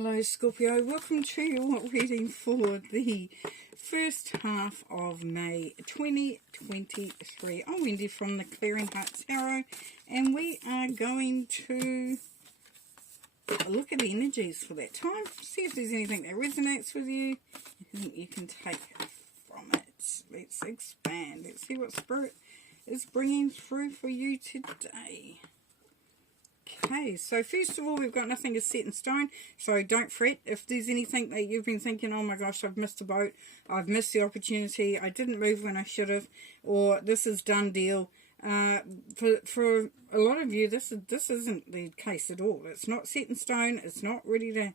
Hello Scorpio, welcome to your reading for the first half of May 2023. I'm Wendy from the Clearing Heart Tarot, and we are going to look at the energies for that time, see if there's anything that resonates with you, anything you can take from it. Let's expand, let's see what Spirit is bringing through for you today. Okay, so first of all, we've got nothing is set in stone, so don't fret if there's anything that you've been thinking, oh my gosh, I've missed the boat, I've missed the opportunity, I didn't move when I should have, or this is done deal. For a lot of you, this isn't the case at all. It's not set in stone, it's not ready to,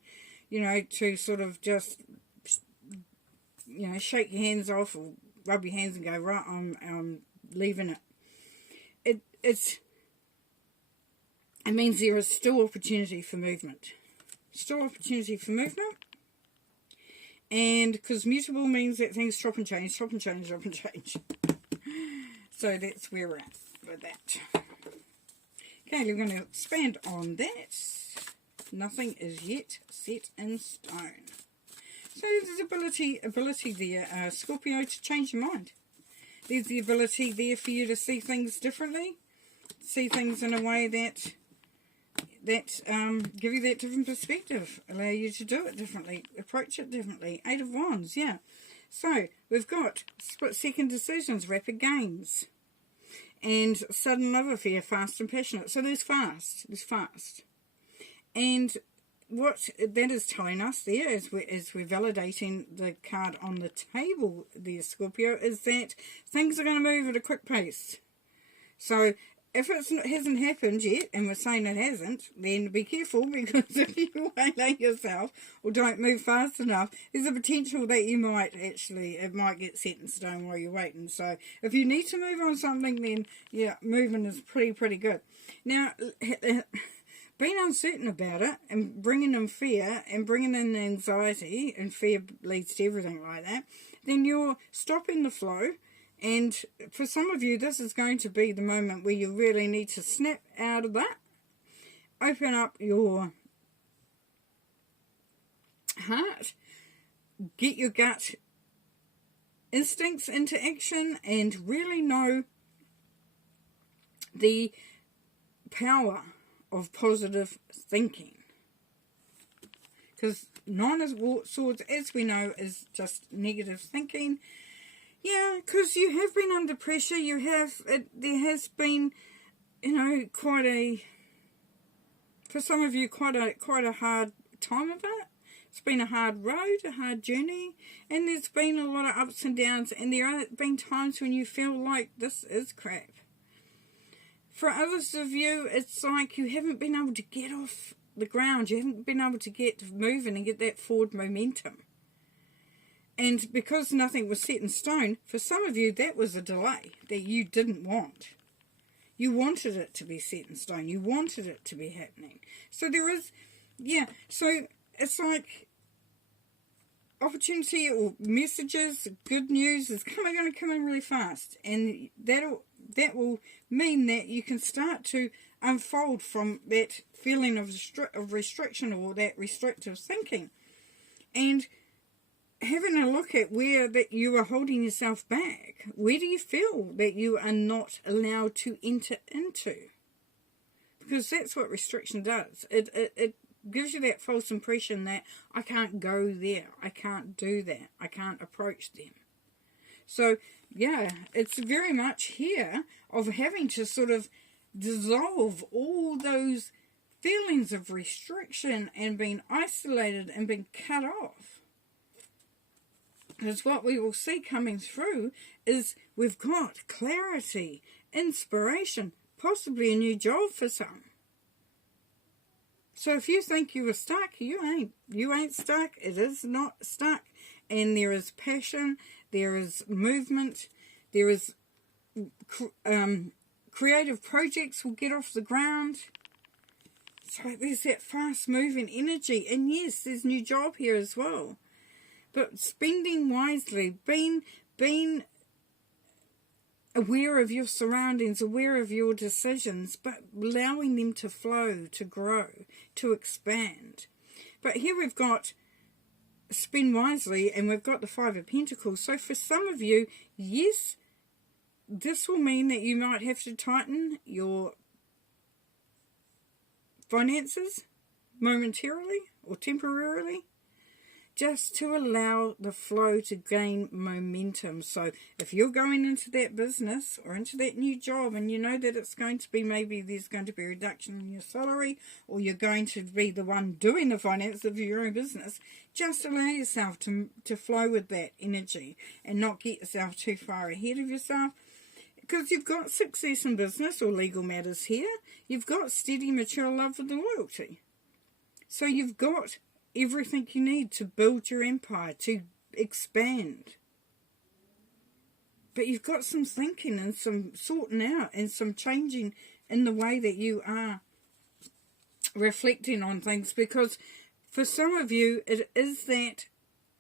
to sort of just, shake your hands off or rub your hands and go, right, I'm leaving it. It means there is still opportunity for movement. Still opportunity for movement. And because mutable means that things chop and change, chop and change, chop and change. So that's where we're at with that. Okay, we're going to expand on that. Nothing is yet set in stone. So there's ability there, Scorpio, to change your mind. There's the ability there for you to see things differently. See things in a way that give you that different perspective, allow you to do it differently, approach it differently. 8 of Wands, yeah. So we've got split-second decisions, rapid gains, and sudden love affair, fast and passionate. So there's fast, and what that is telling us there, as we're validating the card on the table there, Scorpio, is that things are going to move at a quick pace. So if it hasn't happened yet, and we're saying it hasn't, then be careful, because if you waylay yourself or don't move fast enough, there's a potential that you might it might get set in stone while you're waiting. So if you need to move on something, then yeah, movement is pretty good. Now, being uncertain about it and bringing in fear and bringing in anxiety, and fear leads to everything like that, then you're stopping the flow. And for some of you, this is going to be the moment where you really need to snap out of that. Open up your heart. Get your gut instincts into action and really know the power of positive thinking. Because 9 of Swords, as we know, is just negative thinking. Yeah, because you have been under pressure. There has been, for some of you, quite a hard time of it. It's been a hard road, a hard journey, and there's been a lot of ups and downs, and there have been times when you feel like this is crap. For others of you, it's like you haven't been able to get off the ground. You haven't been able to get moving and get that forward momentum. And because nothing was set in stone, for some of you, that was a delay that you didn't want. You wanted it to be set in stone. You wanted it to be happening. So there is, so it's like opportunity or messages, good news is going to come in really fast. And that will mean that you can start to unfold from that feeling of restriction or that restrictive thinking. And having a look at where that you are holding yourself back. Where do you feel that you are not allowed to enter into? Because that's what restriction does. It gives you that false impression that I can't go there, I can't do that, I can't approach them. So, yeah, it's very much here of having to sort of dissolve all those feelings of restriction and being isolated and being cut off. Because what we will see coming through is we've got clarity, inspiration, possibly a new job for some. So if you think you were stuck, you ain't. You ain't stuck. It is not stuck. And there is passion, there is movement, there is creative projects will get off the ground. So there's that fast-moving energy. And yes, there's a new job here as well. But spending wisely, being aware of your surroundings, aware of your decisions, but allowing them to flow, to grow, to expand. But here we've got spend wisely, and we've got the Five of Pentacles. So for some of you, yes, this will mean that you might have to tighten your finances momentarily or temporarily, just to allow the flow to gain momentum. So if you're going into that business or into that new job and you know that it's going to be, maybe there's going to be a reduction in your salary, or you're going to be the one doing the finance of your own business, just allow yourself to flow with that energy and not get yourself too far ahead of yourself. Because you've got success in business or legal matters here. You've got steady, mature love with the loyalty. So you've got everything you need to build your empire, to expand. But you've got some thinking and some sorting out and some changing in the way that you are reflecting on things. Because for some of you, it is that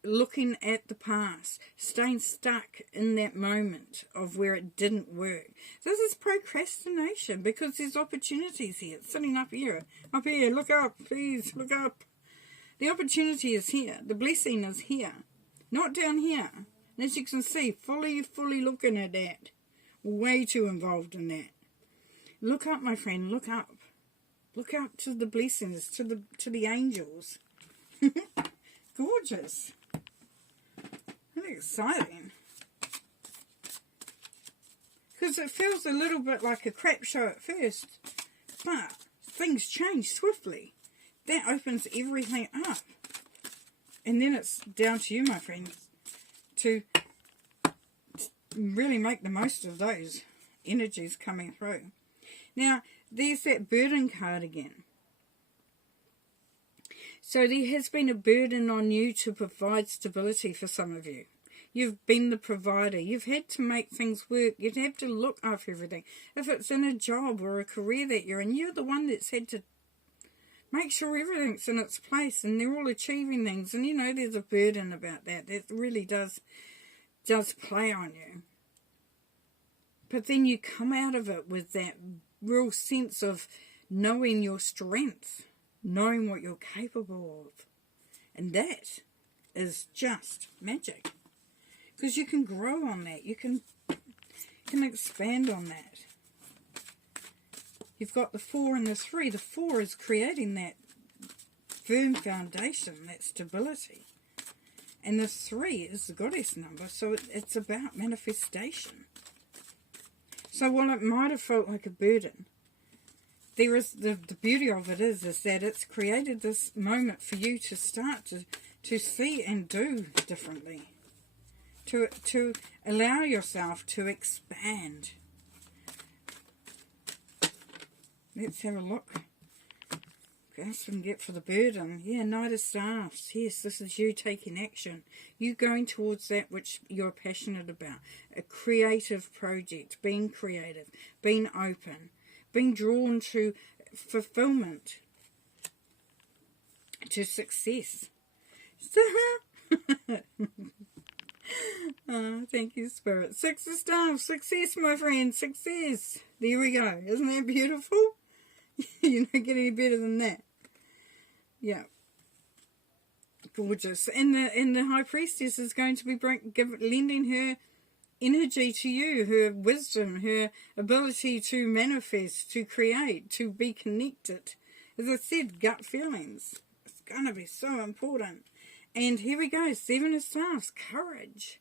looking at the past, staying stuck in that moment of where it didn't work. This is procrastination, because there's opportunities here. It's sitting up here. Up here, look up, please, look up. The opportunity is here. The blessing is here. Not down here. And as you can see, fully looking at that. Way too involved in that. Look up, my friend, look up. Look up to the blessings, to the angels. Gorgeous. Really exciting. Because it feels a little bit like a crap show at first. But things change swiftly. That opens everything up. And then it's down to you, my friends, to really make the most of those energies coming through. Now, there's that burden card again. So there has been a burden on you to provide stability for some of you. You've been the provider. You've had to make things work. You'd have to look after everything. If it's in a job or a career that you're in, you're the one that's had to make sure everything's in its place and they're all achieving things. And you know there's a burden about that. That really does play on you. But then you come out of it with that real sense of knowing your strength, knowing what you're capable of. And that is just magic. Because you can grow on that. You can expand on that. You've got the 4 and the 3. The 4 is creating that firm foundation, that stability. And the 3 is the goddess number, so it's about manifestation. So while it might have felt like a burden, there is the beauty of it is that it's created this moment for you to start to see and do differently. To allow yourself to expand. Let's have a look. What else we can get for the burden? Yeah, Knight of Staffs. Yes, this is you taking action. You going towards that which you're passionate about. A creative project. Being creative. Being open. Being drawn to fulfillment. To success. Oh, thank you, Spirit. 6 of Staffs. Success, my friend. Success. There we go. Isn't that beautiful? You don't get any better than that. Yeah. Gorgeous. And the High Priestess is going to be lending her energy to you, her wisdom, her ability to manifest, to create, to be connected. As I said, gut feelings. It's going to be so important. And here we go, 7 of Staffs, courage.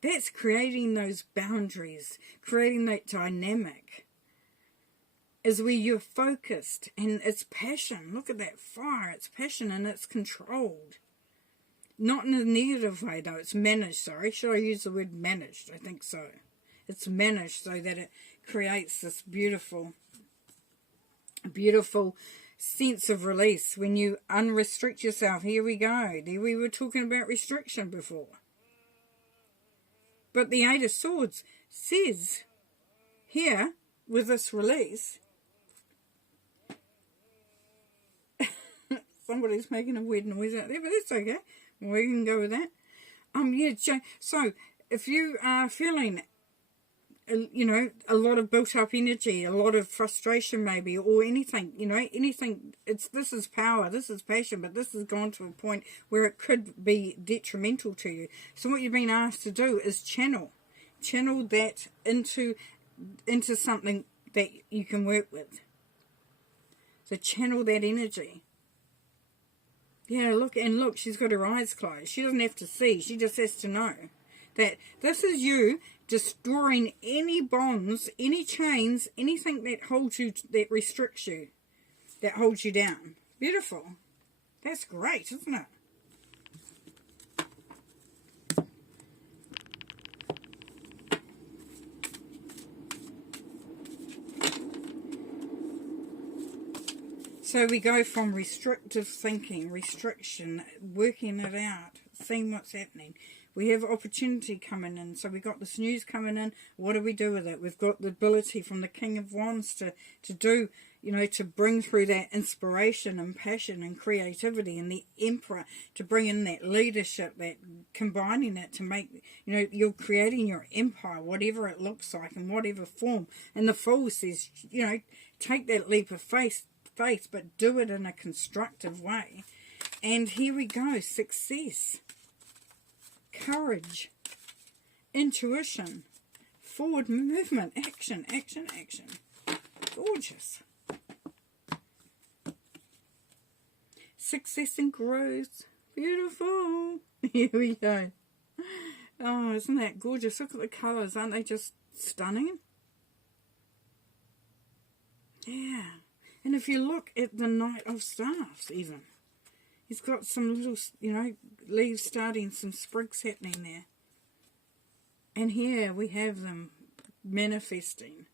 That's creating those boundaries, creating that dynamic. Is where you're focused and it's passion. Look at that fire, it's passion and it's controlled. Not in a negative way though, it's managed, sorry. Should I use the word managed? I think so. It's managed so that it creates this beautiful sense of release when you unrestrict yourself. Here we go. There we were talking about restriction before. But the 8 of Swords says here with this release, somebody's making a weird noise out there, but that's okay. We can go with that. Yeah. So if you are feeling you know, a lot of built up energy, a lot of frustration maybe, or anything, you know, anything. This is power, this is passion, but this has gone to a point where it could be detrimental to you. So what you've been asked to do is channel that into something that you can work with. So channel that energy. Yeah, look, she's got her eyes closed. She doesn't have to see, she just has to know that this is you destroying any bonds, any chains, anything that holds you, that restricts you, that holds you down. Beautiful. That's great, isn't it? So we go from restrictive thinking, restriction, working it out, seeing what's happening. We have opportunity coming in. So we got this news coming in. What do we do with it? We've got the ability from the King of Wands to do, you know, to bring through that inspiration and passion and creativity, and the Emperor to bring in that leadership, that combining it to make, you know, you're creating your empire, whatever it looks like in whatever form. And the Fool says, you know, take that leap of faith, but do it in a constructive way. And here we go, success, courage, intuition, forward movement, action. Gorgeous. Success and growth. Beautiful. Here we go. Oh, isn't that gorgeous? Look at the colours. Aren't they just stunning? Yeah. And if you look at the Knight of Staffs even, he's got some little, you know, leaves starting, some sprigs happening there. And here we have them manifesting,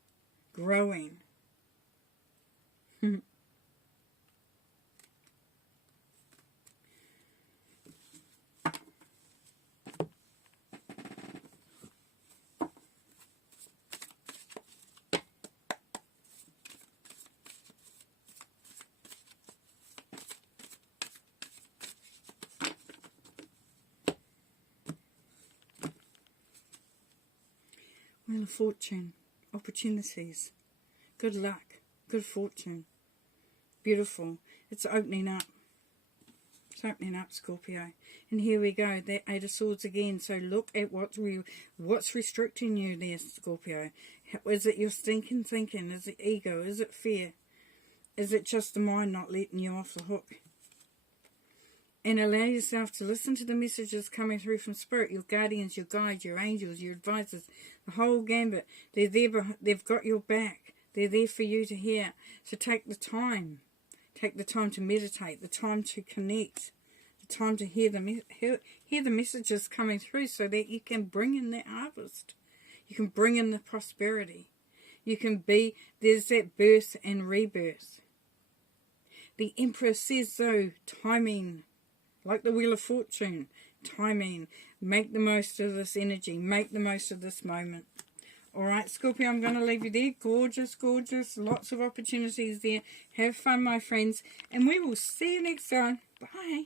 growing. Wheel of Fortune, opportunities, good luck, good fortune, beautiful. It's opening up. It's opening up, Scorpio. And here we go, that Eight of Swords again. So look at what's restricting you there, Scorpio. Is it your stinking thinking? Is it ego? Is it fear? Is it just the mind not letting you off the hook? And allow yourself to listen to the messages coming through from Spirit, your guardians, your guides, your angels, your advisors, the whole gambit. They're there, they've got your back. They're there for you to hear. So take the time. Take the time to meditate, the time to connect, the time to hear the messages coming through, so that you can bring in that harvest. You can bring in the prosperity. You can be, there's that birth and rebirth. The Emperor says so, timing. Like the Wheel of Fortune, timing. Make the most of this energy. Make the most of this moment. Alright, Scorpio, I'm going to leave you there. Gorgeous, gorgeous. Lots of opportunities there. Have fun, my friends. And we will see you next time. Bye.